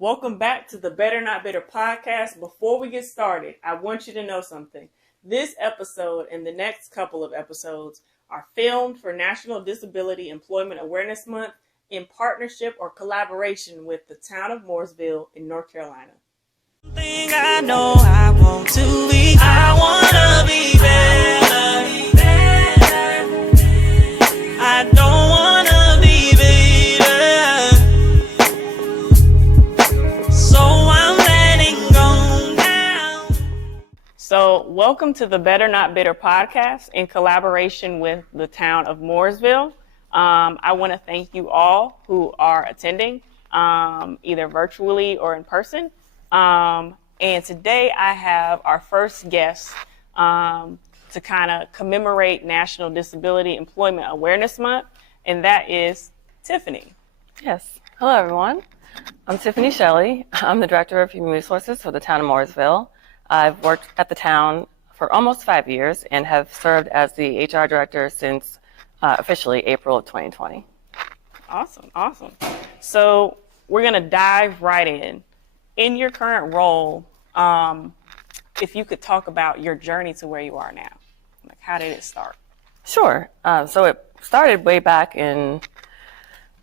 Welcome back to the Better Not Bitter podcast. Before we get started, I want you to know something. This episode and the next couple of episodes are filmed for National Disability Employment Awareness Month in partnership or collaboration with the town of Mooresville in North Carolina. Thing I know I want to be, I wanna be better. I don't wanna be bitter. So I'm letting go now. So welcome to the Better Not Bitter podcast in collaboration with the town of Mooresville. I want to thank you all who are attending, either virtually or in person. And today I have our first guest to kind of commemorate National Disability Employment Awareness Month, and that is Tiffany. Yes. Hello, everyone. I'm Tiffany Shelley. I'm the Director of Human Resources for the town of Mooresville. I've worked at the town for almost 5 years and have served as the HR Director since officially April of 2020. Awesome. So we're going to dive right in. In your current role, if you could talk about your journey to where you are now, like how did it start? Sure. So it started way back in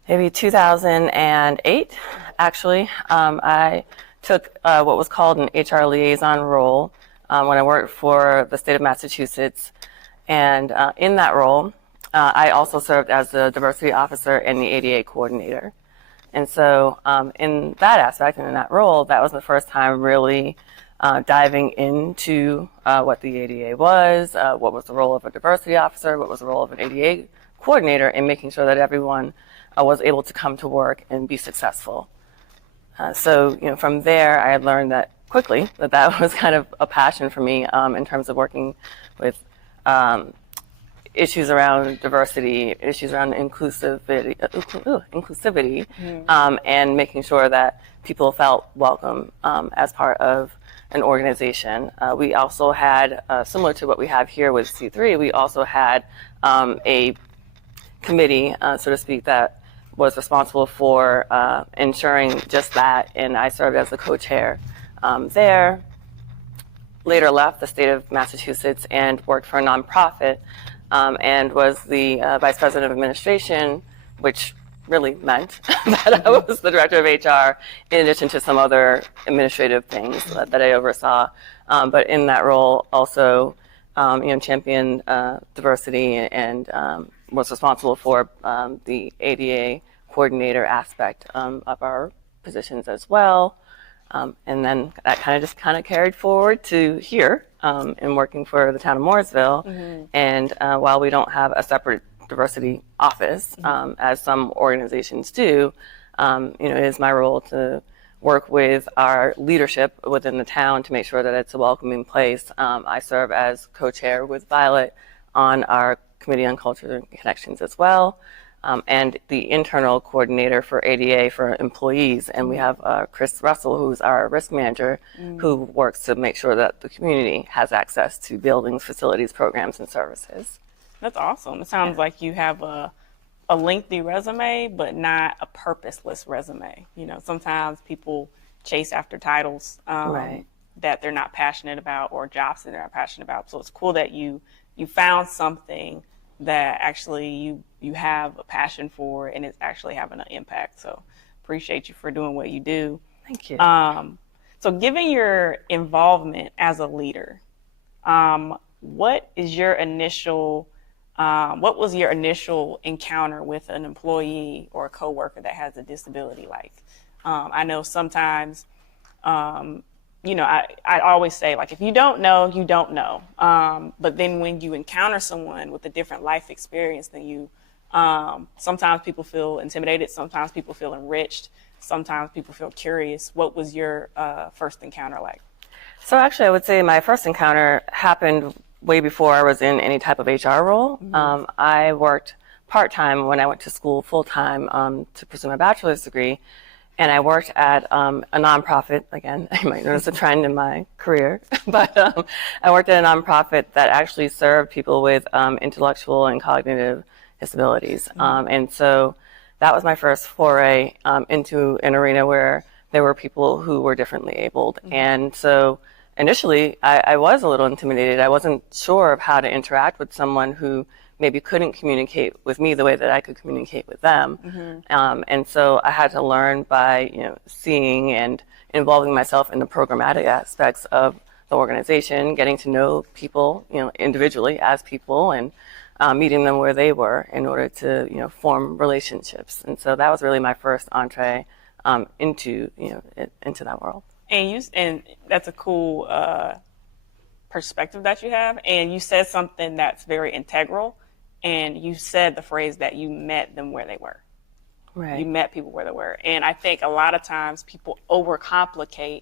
maybe 2008, actually. I took what was called an HR liaison role when I worked for the state of Massachusetts. And in that role, I also served as the diversity officer and the ADA coordinator. And so in that aspect and in that role, that was the first time really diving into what the ADA was, what was the role of a diversity officer, what was the role of an ADA coordinator, and making sure that everyone was able to come to work and be successful. So from there, I had learned that quickly that was kind of a passion for me in terms of working with issues around diversity, issues around inclusivity, and making sure that people felt welcome as part of an organization. We also had, similar to what we have here with C3, we also had a committee, so to speak, that was responsible for ensuring just that, and I served as the co-chair there. Later left the state of Massachusetts and worked for a nonprofit and was the vice president of administration, which really meant that I was the director of HR in addition to some other administrative things that I oversaw. But in that role also championed diversity and was responsible for the ADA coordinator aspect of our positions as well. And then that kind of carried forward to here in working for the town of Mooresville. Mm-hmm. And while we don't have a separate diversity office, as some organizations do, it is my role to work with our leadership within the town to make sure that it's a welcoming place. I serve as co-chair with Violet on our Committee on Culture and Connections as well. And the internal coordinator for ADA for employees. And we have Chris Russell, who's our risk manager, who works to make sure that the community has access to buildings, facilities, programs, and services. That's awesome. It sounds like you have a lengthy resume, but not a purposeless resume. Sometimes people chase after titles that they're not passionate about or jobs that they're not passionate about. So it's cool that you found something that actually you have a passion for and it's actually having an impact. So appreciate you for doing what you do. Thank you. So given your involvement as a leader, what was your initial encounter with an employee or a coworker that has a disability like? I know sometimes I always say, like, if you don't know, you don't know. But then when you encounter someone with a different life experience than you, sometimes people feel intimidated, sometimes people feel enriched, sometimes people feel curious. What was your first encounter like? So actually, I would say my first encounter happened way before I was in any type of HR role. Mm-hmm. I worked part-time when I went to school full-time to pursue my bachelor's degree. And I worked at a nonprofit. Again, you might notice a trend in my career, but I worked at a nonprofit that actually served people with intellectual and cognitive disabilities. And so that was my first foray into an arena where there were people who were differently abled. And so initially I was a little intimidated. I wasn't sure of how to interact with someone who maybe couldn't communicate with me the way that I could communicate with them. And so I had to learn by, seeing and involving myself in the programmatic aspects of the organization, getting to know people, individually as people, and meeting them where they were in order to, form relationships. And so that was really my first entree into that world. And that's a cool perspective that you have. And you said something that's very integral. And you said the phrase that you met them where they were. Right. You met people where they were. And I think a lot of times people overcomplicate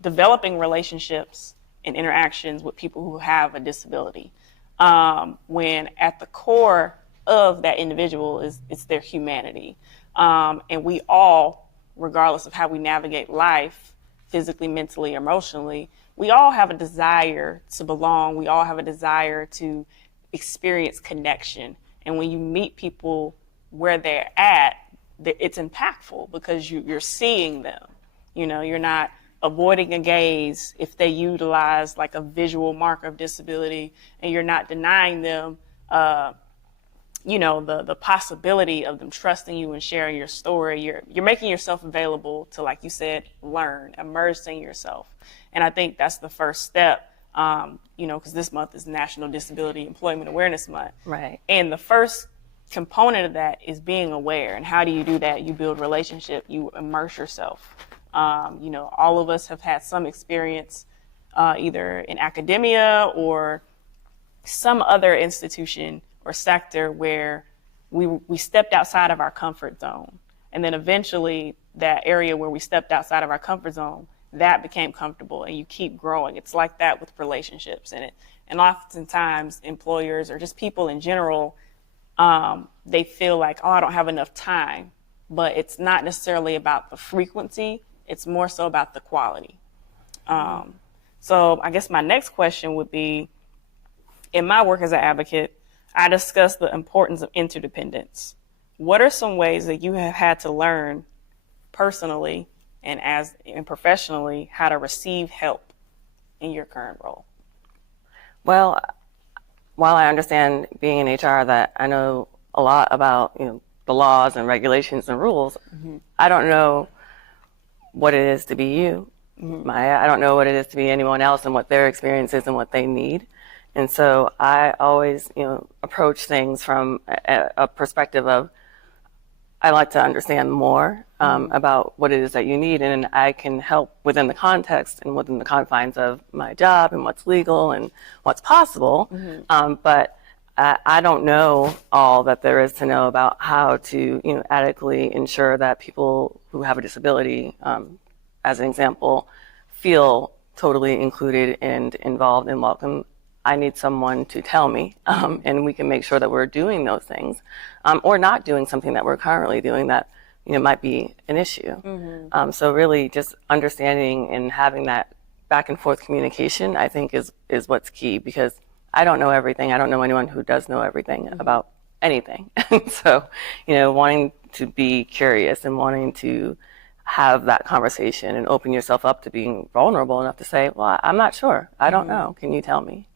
developing relationships and interactions with people who have a disability. When at the core of that individual it's their humanity. And we all, regardless of how we navigate life, physically, mentally, emotionally, we all have a desire to belong. We all have a desire to experience connection. And when you meet people where they're at, it's impactful because you're seeing them. You're not avoiding a gaze if they utilize like a visual marker of disability, and you're not denying them the possibility of them trusting you and sharing your story. You're making yourself available to, like you said, learn, immersing yourself. And I think that's the first step, because this month is National Disability Employment Awareness Month. Right. And the first component of that is being aware. And how do you do that? You build relationship, you immerse yourself. All of us have had some experience either in academia or some other institution or sector where we stepped outside of our comfort zone. And then eventually that area where we stepped outside of our comfort zone, that became comfortable, and you keep growing. It's like that with relationships. And oftentimes employers or just people in general, they feel like, I don't have enough time. But it's not necessarily about the frequency. It's more so about the quality. So I guess my next question would be, in my work as an advocate, I discuss the importance of interdependence. What are some ways that you have had to learn personally and professionally how to receive help in your current role? Well, while I understand being in HR that I know a lot about the laws and regulations and rules, I don't know what it is to be you, Maya. I don't know what it is to be anyone else and what their experience is and what they need. And so I always, approach things from a perspective of, I like to understand more about what it is that you need, and I can help within the context and within the confines of my job and what's legal and what's possible. But I don't know all that there is to know about how to, adequately ensure that people who have a disability, as an example, feel totally included and involved and welcome. I need someone to tell me, and we can make sure that we're doing those things, or not doing something that we're currently doing that, might be an issue. So really just understanding and having that back and forth communication, I think is what's key, because I don't know everything. I don't know anyone who does know everything about anything. So, wanting to be curious and wanting to have that conversation and open yourself up to being vulnerable enough to say, well, I'm not sure. I don't know. Can you tell me?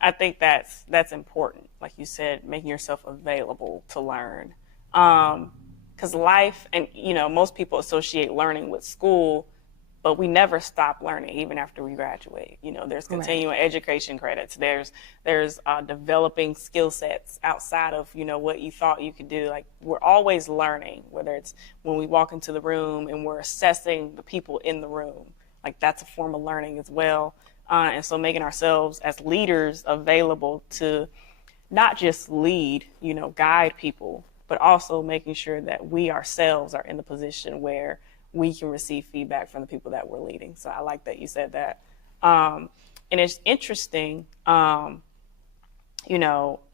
I think that's important. Like you said, making yourself available to learn. Because life, and most people associate learning with school, but we never stop learning even after we graduate. There's continuing education credits. There's developing skill sets outside of, what you thought you could do. Like, we're always learning, whether it's when we walk into the room and we're assessing the people in the room. Like, that's a form of learning as well. And so making ourselves as leaders available to not just lead, guide people, but also making sure that we ourselves are in the position where we can receive feedback from the people that we're leading. So I like that you said that. And it's interesting, I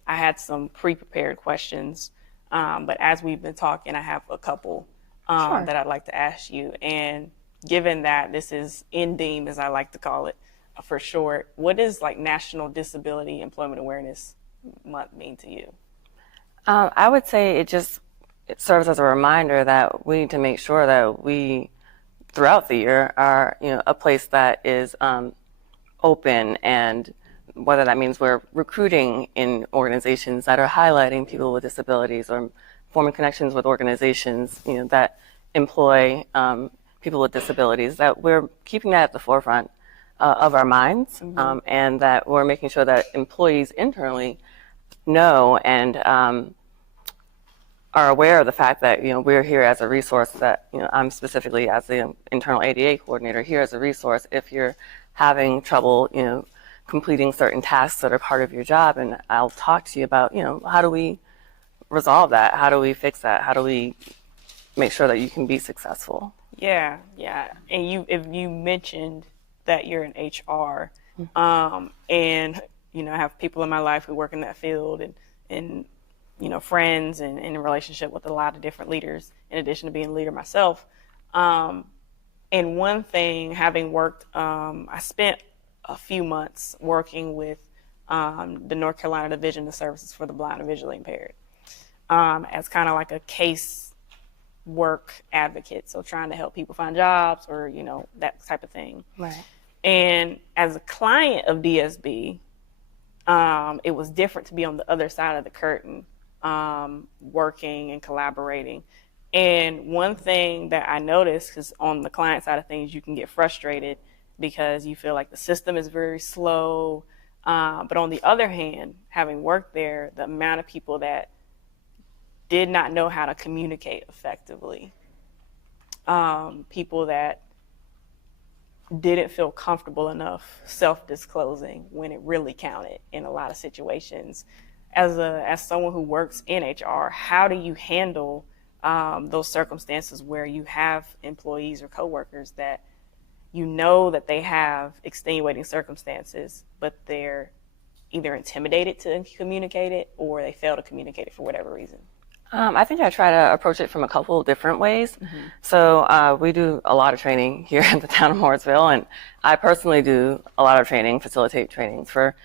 had some pre-prepared questions, but as we've been talking, I have a couple that I'd like to ask you. And given that this is NDEAM, as I like to call it for short, what does National Disability Employment Awareness Month mean to you? I would say it just it serves as a reminder that we need to make sure that we, throughout the year, are a place that is open, and whether that means we're recruiting in organizations that are highlighting people with disabilities, or forming connections with organizations that employ people with disabilities, that we're keeping that at the forefront of our minds, and that we're making sure that employees internally know and are aware of the fact that we're here as a resource, that I'm specifically as the internal ADA coordinator here as a resource if you're having trouble completing certain tasks that are part of your job, and I'll talk to you about how do we resolve that, how do we fix that, how do we make sure that you can be successful. Yeah. And if you mentioned that you're in HR, and I have people in my life who work in that field, and friends, and in a relationship with a lot of different leaders, in addition to being a leader myself. And one thing, having worked, I spent a few months working with the North Carolina Division of Services for the Blind and Visually Impaired, as kind of like a case work advocate, so trying to help people find jobs, or that type of thing. Right. And as a client of DSB, it was different to be on the other side of the curtain, working and collaborating. And one thing that I noticed, because on the client side of things, you can get frustrated because you feel like the system is very slow. But on the other hand, having worked there, the amount of people that did not know how to communicate effectively, people that didn't feel comfortable enough self-disclosing when it really counted in a lot of situations. As someone who works in HR, how do you handle those circumstances where you have employees or coworkers that that they have extenuating circumstances, but they're either intimidated to communicate it, or they fail to communicate it for whatever reason? I think I try to approach it from a couple of different ways. So we do a lot of training here in the town of Mooresville, and I personally do a lot of training, facilitate trainings for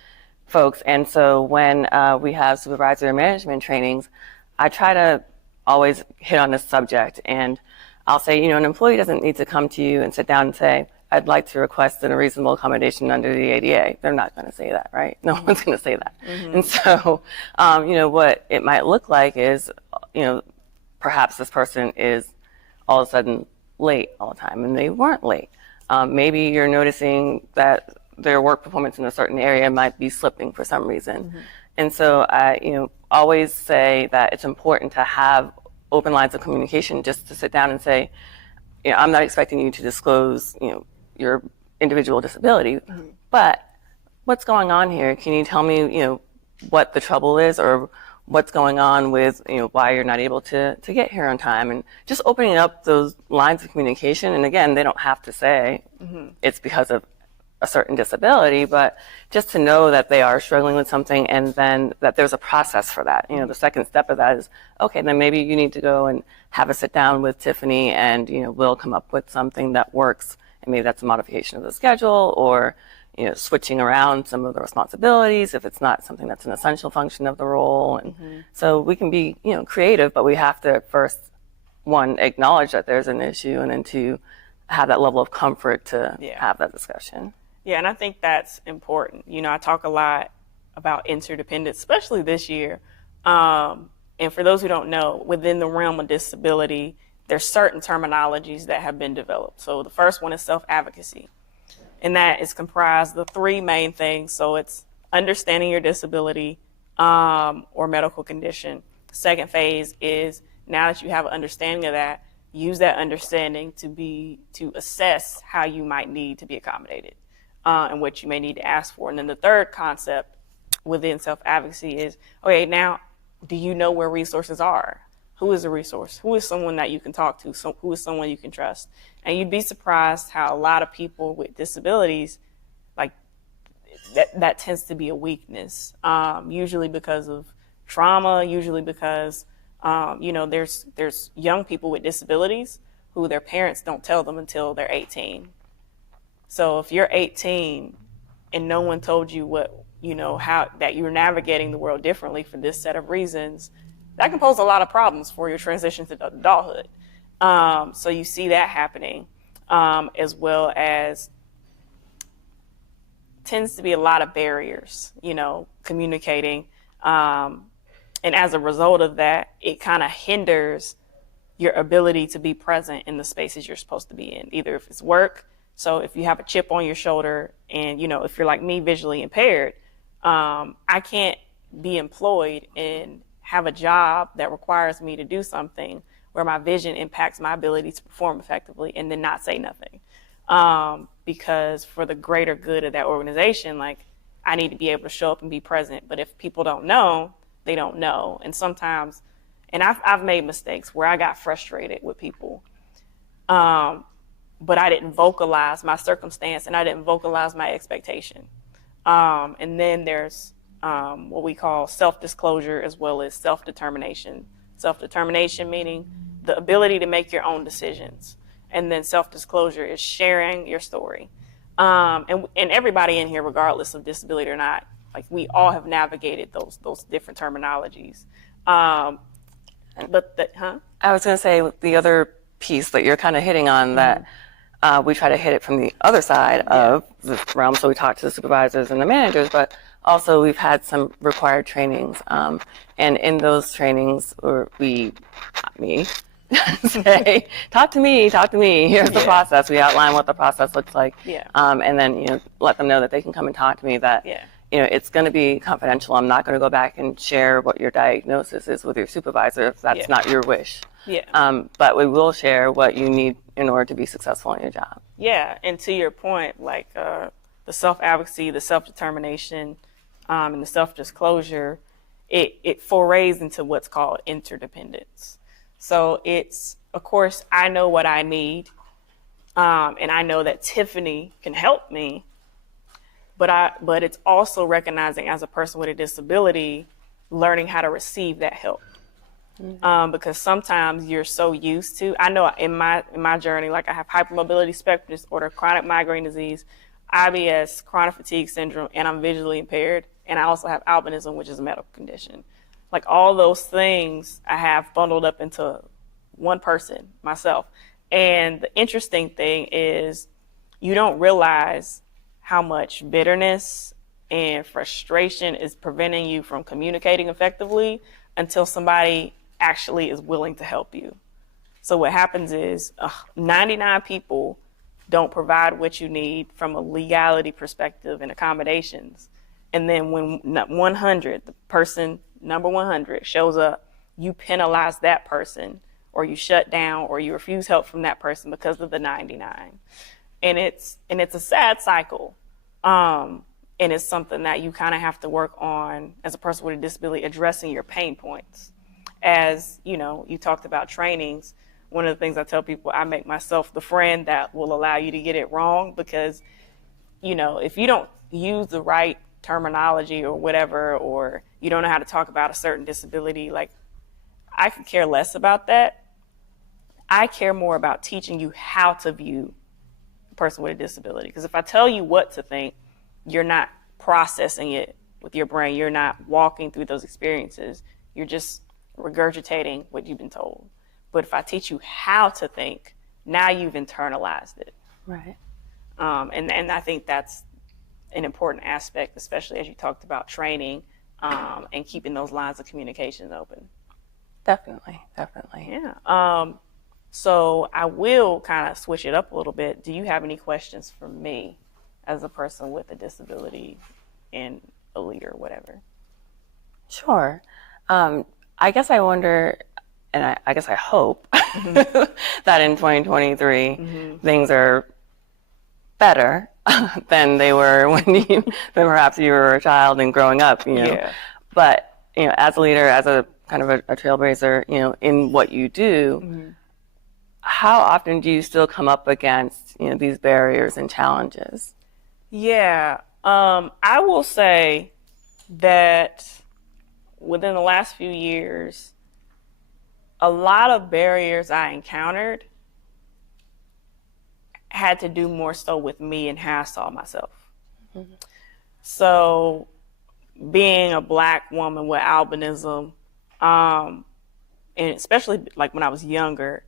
folks. And so when we have supervisory management trainings, I try to always hit on this subject. And I'll say, an employee doesn't need to come to you and sit down and say, I'd like to request a reasonable accommodation under the ADA. They're not going to say that, right? No one's going to say that. And so, what it might look like is, perhaps this person is all of a sudden late all the time, and they weren't late. Maybe you're noticing that their work performance in a certain area might be slipping for some reason. And so I, always say that it's important to have open lines of communication, just to sit down and say, I'm not expecting you to disclose, your individual disability, but what's going on here? Can you tell me, what the trouble is, or what's going on with, why you're not able to get here on time? And just opening up those lines of communication. And again, they don't have to say it's because of a certain disability, but just to know that they are struggling with something, and then that there's a process for that. The second step of that is, okay, then maybe you need to go and have a sit down with Tiffany, and we'll come up with something that works. And maybe that's a modification of the schedule, or switching around some of the responsibilities if it's not something that's an essential function of the role. And so we can be creative, but we have to first, one, acknowledge that there's an issue, and then two, have that level of comfort to have that discussion. Yeah, and I think that's important. I talk a lot about interdependence, especially this year. And for those who don't know, within the realm of disability, there's certain terminologies that have been developed. So the first one is self-advocacy, and that is comprised of three main things. So it's understanding your disability or medical condition. Second phase is, now that you have an understanding of that, use that understanding to assess how you might need to be accommodated, and what you may need to ask for. And then the third concept within self-advocacy is, okay, now, do you know where resources are? Who is a resource? Who is someone that you can talk to? Who is someone you can trust? And you'd be surprised how a lot of people with disabilities, like that tends to be a weakness, usually because of trauma, usually because there's young people with disabilities who their parents don't tell them until they're 18. So if you're 18 and no one told you how that you're navigating the world differently for this set of reasons, that can pose a lot of problems for your transition to adulthood. So you see that happening, as well as tends to be a lot of barriers, communicating. And as a result of that, it kind of hinders your ability to be present in the spaces you're supposed to be in, either if it's work. So if you have a chip on your shoulder and, if you're like me, visually impaired, I can't be employed and have a job that requires me to do something where my vision impacts my ability to perform effectively and then not say nothing. Because for the greater good of that organization, like, I need to be able to show up and be present. But if people don't know, they don't know. And sometimes, and I've made mistakes where I got frustrated with people, but I didn't vocalize my circumstance and I didn't vocalize my expectation. And then there's what we call self-disclosure as well as self-determination. Self-determination meaning the ability to make your own decisions. And then self-disclosure is sharing your story. And everybody in here, regardless of disability or not, like, we all have navigated those different terminologies. I was going to say the other piece that you're kind of hitting on, that we try to hit it from the other side of the realm. So we talk to the supervisors and the managers, but also we've had some required trainings. And in those trainings, me, say, talk to me. Here's the process. We outline what the process looks like. And then, let them know that they can come and talk to me, that, it's going to be confidential. I'm not going to go back and share what your diagnosis is with your supervisor if that's not your wish. But we will share what you need in order to be successful in your job. And to your point, like, the self-advocacy, the self-determination, and the self-disclosure, it forays into what's called interdependence. So it's, of course, I know what I need, and I know that Tiffany can help me, but it's also recognizing, as a person with a disability, learning how to receive that help. Because sometimes you're so used to, I know in my journey, like, I have hypermobility spectrum disorder, chronic migraine disease, IBS, chronic fatigue syndrome, and I'm visually impaired. And I also have albinism, which is a medical condition. Like, all those things I have bundled up into one person, myself. And the interesting thing is, you don't realize how much bitterness and frustration is preventing you from communicating effectively until somebody actually is willing to help you. So what happens is 99 people don't provide what you need from a legality perspective and accommodations. And then when 100, the person number 100 shows up, you penalize that person, or you shut down, or you refuse help from that person because of the 99. And it's a sad cycle. And it's something that you kind of have to work on as a person with a disability, addressing your pain points. As you talked about trainings. One of the things I tell people, I make myself the friend that will allow you to get it wrong, because, if you don't use the right terminology or whatever, or you don't know how to talk about a certain disability, like, I could care less about that. I care more about teaching you how to view a person with a disability. Because if I tell you what to think, you're not processing it with your brain. You're not walking through those experiences. You're just regurgitating what you've been told. But if I teach you how to think, now you've internalized it. Right. And I think that's an important aspect, especially as you talked about training, and keeping those lines of communication open. Definitely. Yeah. So I will kind of switch it up a little bit. Do you have any questions for me as a person with a disability and a leader, whatever? Sure. I guess I wonder, and I guess I hope that in 2023 things are better than they were when perhaps you were a child and growing up, But, as a leader, as a kind of a trailblazer, in what you do, how often do you still come up against, these barriers and challenges? Yeah. I will say that within the last few years, a lot of barriers I encountered had to do more so with me and how I saw myself. So being a Black woman with albinism, and especially like when I was younger,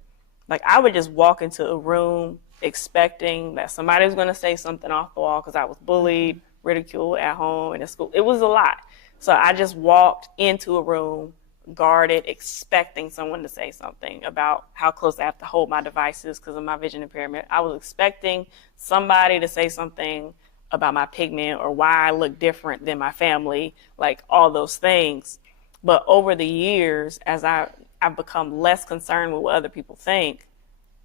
like I would just walk into a room expecting that somebody was going to say something off the wall because I was bullied, ridiculed at home and at school. It was a lot. So I just walked into a room guarded, expecting someone to say something about how close I have to hold my devices because of my vision impairment. I was expecting somebody to say something about my pigment or why I look different than my family, like all those things. But over the years, as I've become less concerned with what other people think,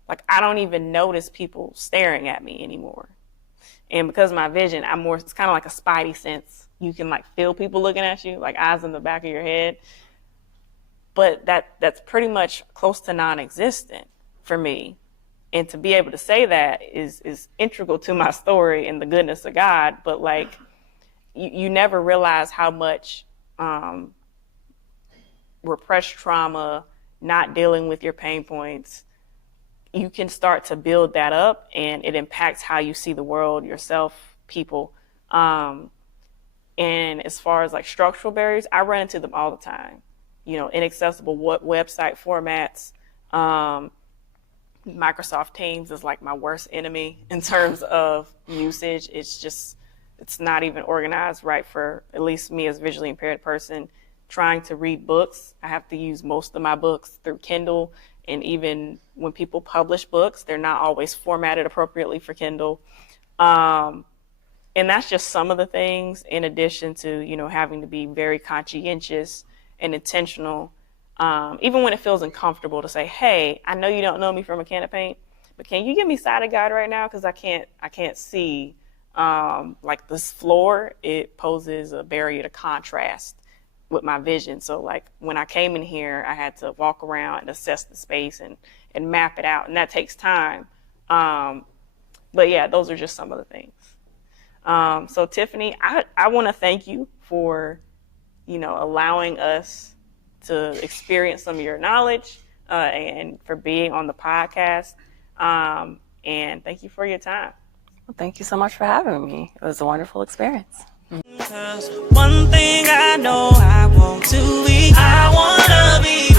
like I don't even notice people staring at me anymore. And because of my vision, it's kind of like a spidey sense. You can like feel people looking at you, like eyes in the back of your head. But that's pretty much close to non-existent for me. And to be able to say that is integral to my story and the goodness of God. But like, you never realize how much repressed trauma, not dealing with your pain points, you can start to build that up, and it impacts how you see the world, yourself, people. And as far as like structural barriers, I run into them all the time. You know, inaccessible website formats. Microsoft Teams is like my worst enemy in terms of usage. It's not even organized right for at least me as a visually impaired person. Trying to read books, I have to use most of my books through Kindle. And even when people publish books, they're not always formatted appropriately for Kindle. And that's just some of the things, in addition to, you know, having to be very conscientious and intentional, even when it feels uncomfortable to say, hey, I know you don't know me from a can of paint, but can you give me sighted guide right now? Because I can't see, like this floor, it poses a barrier to contrast with my vision. So like when I came in here, I had to walk around and assess the space and map it out, and that takes time. But yeah, those are just some of the things. So Tiffany, I want to thank you for, you know, allowing us to experience some of your knowledge, and for being on the podcast. And thank you for your time. Well, thank you so much for having me. It was a wonderful experience. 'Cause one thing I know I want to be, I wanna be